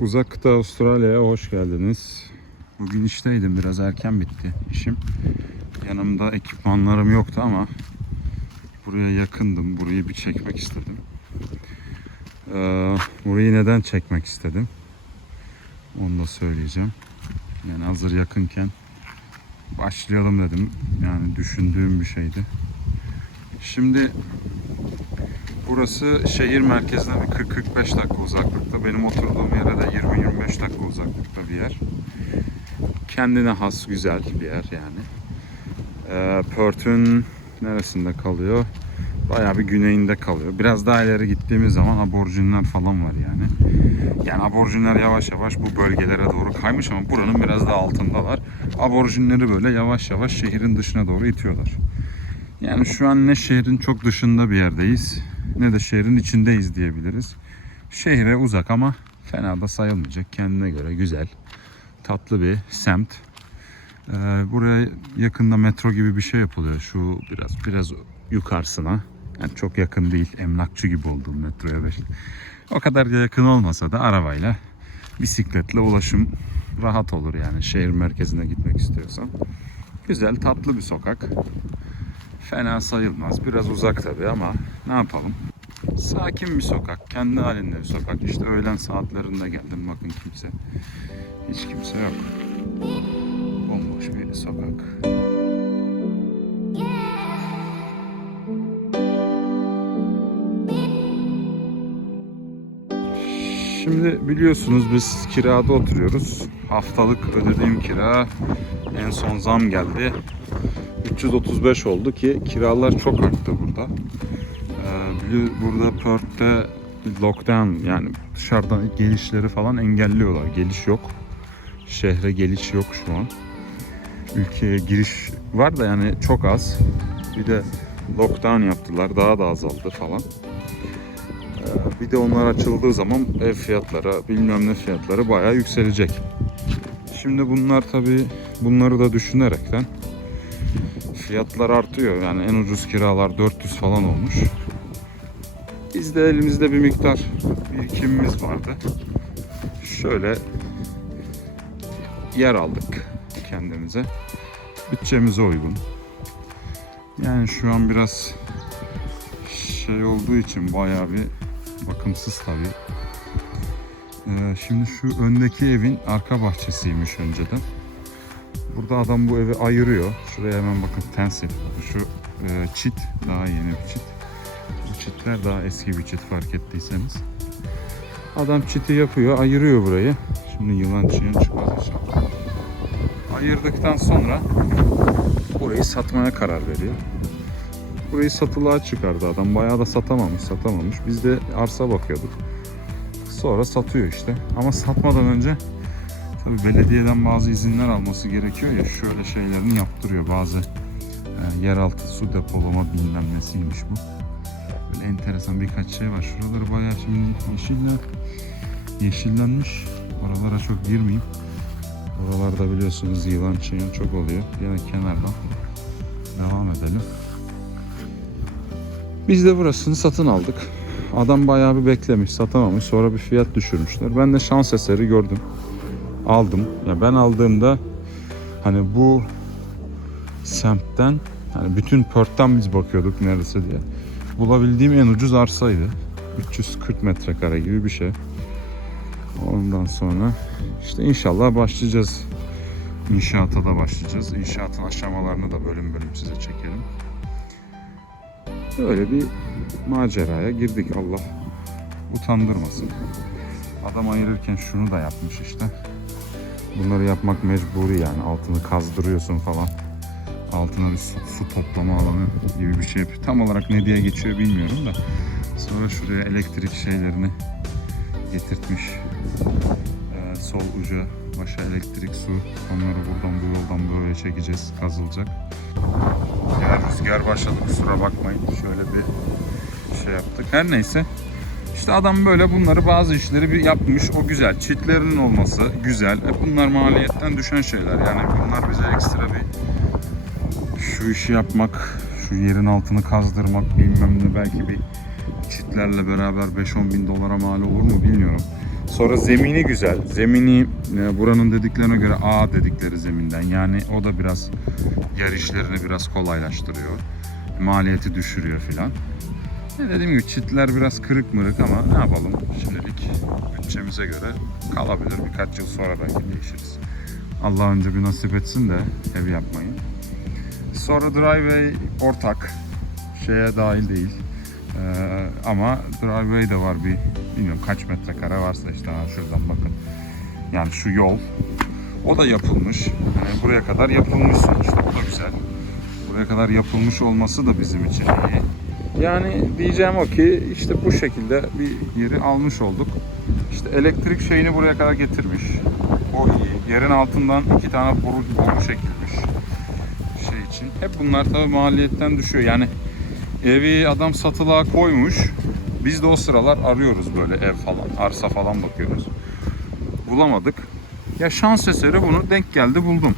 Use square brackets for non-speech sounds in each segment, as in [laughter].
Uzak kıta Avustralya'ya hoş geldiniz. Bugün işteydim biraz erken bitti işim. Yanımda ekipmanlarım yoktu ama buraya yakındım. Burayı bir çekmek istedim. Ee, burayı neden çekmek istedim? Onu da söyleyeceğim. Yani hazır yakınken başlayalım dedim. Yani düşündüğüm bir şeydi. Şimdi Burası şehir merkezine bir 40-45 dakika uzaklıkta. Benim oturduğum yere de 20-25 dakika uzaklıkta bir yer. Kendine has güzel bir yer yani. Ee, Perth'ün neresinde kalıyor? Bayağı bir güneyinde kalıyor. Biraz daha ileri gittiğimiz zaman aborjinler falan var yani. Yani aborjinler yavaş yavaş bu bölgelere doğru kaymış ama buranın biraz daha altındalar. Aborjinleri böyle yavaş yavaş şehrin dışına doğru itiyorlar. Yani şu an ne şehrin çok dışında bir yerdeyiz ne de şehrin içindeyiz diyebiliriz. Şehre uzak ama fena da sayılmayacak. Kendine göre güzel, tatlı bir semt. Ee, buraya yakında metro gibi bir şey yapılıyor. Şu biraz biraz yukarısına. Yani çok yakın değil. Emlakçı gibi olduğum metroya da. O kadar da yakın olmasa da arabayla, bisikletle ulaşım rahat olur yani şehir merkezine gitmek istiyorsan. Güzel, tatlı bir sokak. Fena sayılmaz. Biraz uzak tabii ama ne yapalım. Sakin bir sokak. Kendi halinde bir sokak. İşte öğlen saatlerinde geldim. Bakın kimse. Hiç kimse yok. Bomboş bir sokak. Şimdi biliyorsunuz biz kirada oturuyoruz. Haftalık ödediğim kira en son zam geldi. 335 oldu ki kiralar çok arttı burada. Ee, burada Perth'te lockdown yani dışarıdan gelişleri falan engelliyorlar. Geliş yok. Şehre geliş yok şu an. Ülkeye giriş var da yani çok az. Bir de lockdown yaptılar. Daha da azaldı falan. Ee, bir de onlar açıldığı zaman ev fiyatları, bilmem ne fiyatları bayağı yükselecek. Şimdi bunlar tabii bunları da düşünerekten fiyatlar artıyor. Yani en ucuz kiralar 400 falan olmuş. Biz de elimizde bir miktar birikimimiz vardı. Şöyle yer aldık kendimize. Bütçemize uygun. Yani şu an biraz şey olduğu için bayağı bir bakımsız tabii. Ee, şimdi şu öndeki evin arka bahçesiymiş önceden. Burada adam bu evi ayırıyor. Şuraya hemen bakın tensil. Şu e, çit daha yeni bir çit. Bu çitler daha eski bir çit fark ettiyseniz. Adam çiti yapıyor, ayırıyor burayı. Şimdi yılan çiyan çıkmaz. Ayırdıktan sonra burayı satmaya karar veriyor. Burayı satılığa çıkardı adam. Bayağı da satamamış, satamamış. Biz de arsa bakıyorduk. Sonra satıyor işte. Ama satmadan önce Tabii belediyeden bazı izinler alması gerekiyor ya şöyle şeylerini yaptırıyor bazı e, yeraltı su depolama bilmem bu. Böyle enteresan birkaç şey var. Şuraları bayağı şimdi yeşiller yeşillenmiş. Oralara çok girmeyeyim. Oralarda biliyorsunuz yılan çıyan çok oluyor. Yine kenardan devam edelim. Biz de burasını satın aldık. Adam bayağı bir beklemiş, satamamış. Sonra bir fiyat düşürmüşler. Ben de şans eseri gördüm aldım. Ya ben aldığımda hani bu semtten hani bütün Perth'ten biz bakıyorduk neresi diye. Bulabildiğim en ucuz arsaydı. 340 metrekare gibi bir şey. Ondan sonra işte inşallah başlayacağız. İnşaata da başlayacağız. İnşaatın aşamalarını da bölüm bölüm size çekelim. Böyle bir maceraya girdik Allah utandırmasın. Adam ayırırken şunu da yapmış işte. Bunları yapmak mecburi yani altını kazdırıyorsun falan. Altına bir su, su toplama alanı gibi bir şey yapıyor. Tam olarak ne diye geçiyor bilmiyorum da. Sonra şuraya elektrik şeylerini getirtmiş. Ee, sol uca başa elektrik su. Onları buradan bu yoldan böyle çekeceğiz. Kazılacak. Ya rüzgar başladı kusura bakmayın. Şöyle bir şey yaptık. Her neyse. İşte adam böyle bunları bazı işleri bir yapmış. O güzel. Çitlerinin olması güzel. E bunlar maliyetten düşen şeyler. Yani bunlar bize ekstra bir şu işi yapmak, şu yerin altını kazdırmak bilmem ne belki bir çitlerle beraber 5-10 bin dolara mal olur mu bilmiyorum. Sonra zemini güzel. Zemini e, buranın dediklerine göre A dedikleri zeminden. Yani o da biraz yer işlerini biraz kolaylaştırıyor. Maliyeti düşürüyor filan. Ne dediğim gibi çitler biraz kırık mırık ama ne yapalım şimdilik bütçemize göre kalabilir. Birkaç yıl sonra belki değişiriz. Allah önce bir nasip etsin de ev yapmayı. Sonra driveway ortak. Şeye dahil değil. Ee, ama driveway de var bir bilmiyorum kaç metrekare varsa işte ha şuradan bakın. Yani şu yol. O da yapılmış. Yani buraya kadar yapılmış sonuçta. Bu da güzel. Buraya kadar yapılmış olması da bizim için iyi. Yani diyeceğim o ki işte bu şekilde bir yeri almış olduk. İşte elektrik şeyini buraya kadar getirmiş. O iyi. Yerin altından iki tane boru, boru çekilmiş. Şey için. Hep bunlar tabii maliyetten düşüyor. Yani evi adam satılığa koymuş. Biz de o sıralar arıyoruz böyle ev falan, arsa falan bakıyoruz. Bulamadık. Ya şans eseri bunu denk geldi buldum.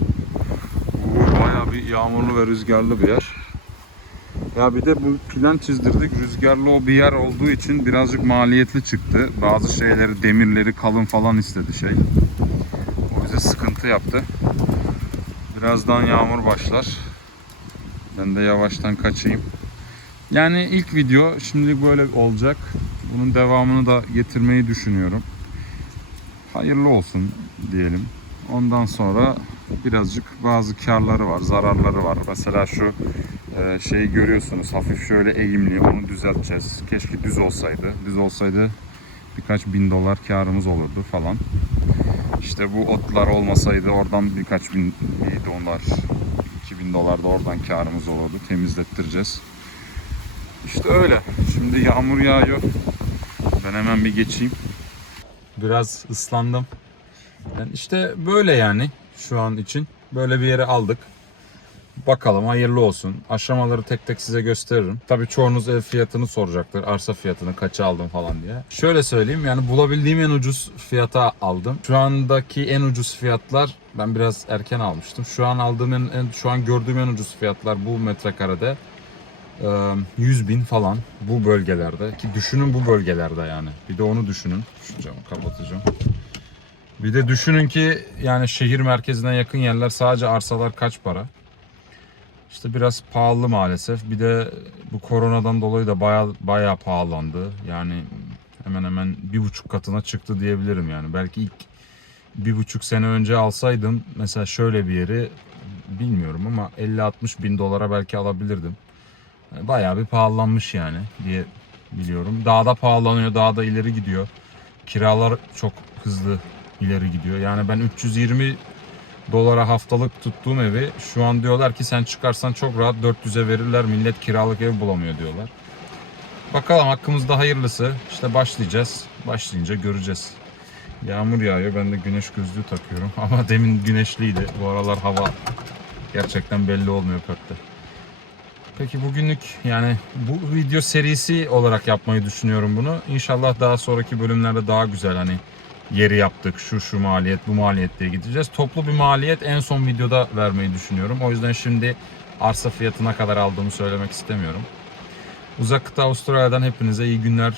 Bu bayağı bir yağmurlu ve rüzgarlı bir yer. Ya bir de bu plan çizdirdik. Rüzgarlı o bir yer olduğu için birazcık maliyetli çıktı. Bazı şeyleri, demirleri kalın falan istedi şey. O bize sıkıntı yaptı. Birazdan yağmur başlar. Ben de yavaştan kaçayım. Yani ilk video şimdilik böyle olacak. Bunun devamını da getirmeyi düşünüyorum. Hayırlı olsun diyelim. Ondan sonra birazcık bazı karları var, zararları var. Mesela şu e, şeyi görüyorsunuz hafif şöyle eğimli onu düzelteceğiz. Keşke düz olsaydı. Düz olsaydı birkaç bin dolar karımız olurdu falan. İşte bu otlar olmasaydı oradan birkaç bin bir dolar, 2000 dolar da oradan karımız olurdu. Temizlettireceğiz. İşte öyle. Şimdi yağmur yağıyor. Ben hemen bir geçeyim. Biraz ıslandım. Yani işte böyle yani şu an için. Böyle bir yere aldık. Bakalım hayırlı olsun. Aşamaları tek tek size gösteririm. Tabii çoğunuz ev fiyatını soracaktır. Arsa fiyatını kaça aldım falan diye. Şöyle söyleyeyim yani bulabildiğim en ucuz fiyata aldım. Şu andaki en ucuz fiyatlar ben biraz erken almıştım. Şu an aldığım en, en- şu an gördüğüm en ucuz fiyatlar bu metrekarede e, 100 bin falan bu bölgelerde ki düşünün bu bölgelerde yani bir de onu düşünün şu camı kapatacağım bir de düşünün ki yani şehir merkezine yakın yerler sadece arsalar kaç para? İşte biraz pahalı maalesef. Bir de bu koronadan dolayı da baya baya pahalandı. Yani hemen hemen bir buçuk katına çıktı diyebilirim yani. Belki ilk bir buçuk sene önce alsaydım mesela şöyle bir yeri bilmiyorum ama 50-60 bin dolara belki alabilirdim. Bayağı bir pahalanmış yani diye biliyorum. Daha da pahalanıyor, daha da ileri gidiyor. Kiralar çok hızlı ileri gidiyor. Yani ben 320 dolara haftalık tuttuğum evi şu an diyorlar ki sen çıkarsan çok rahat 400'e verirler. Millet kiralık ev bulamıyor diyorlar. Bakalım hakkımızda hayırlısı. İşte başlayacağız. Başlayınca göreceğiz. Yağmur yağıyor. Ben de güneş gözlüğü takıyorum. [laughs] Ama demin güneşliydi. Bu aralar hava gerçekten belli olmuyor de. Peki bugünlük yani bu video serisi olarak yapmayı düşünüyorum bunu. İnşallah daha sonraki bölümlerde daha güzel hani yeri yaptık, şu şu maliyet, bu maliyet diye gideceğiz. Toplu bir maliyet en son videoda vermeyi düşünüyorum. O yüzden şimdi arsa fiyatına kadar aldığımı söylemek istemiyorum. Uzak kıta Avustralya'dan hepinize iyi günler.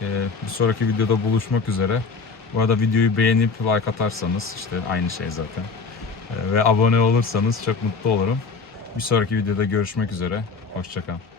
Ee, bir sonraki videoda buluşmak üzere. Bu arada videoyu beğenip like atarsanız işte aynı şey zaten. Ee, ve abone olursanız çok mutlu olurum. Bir sonraki videoda görüşmek üzere. Hoşçakalın.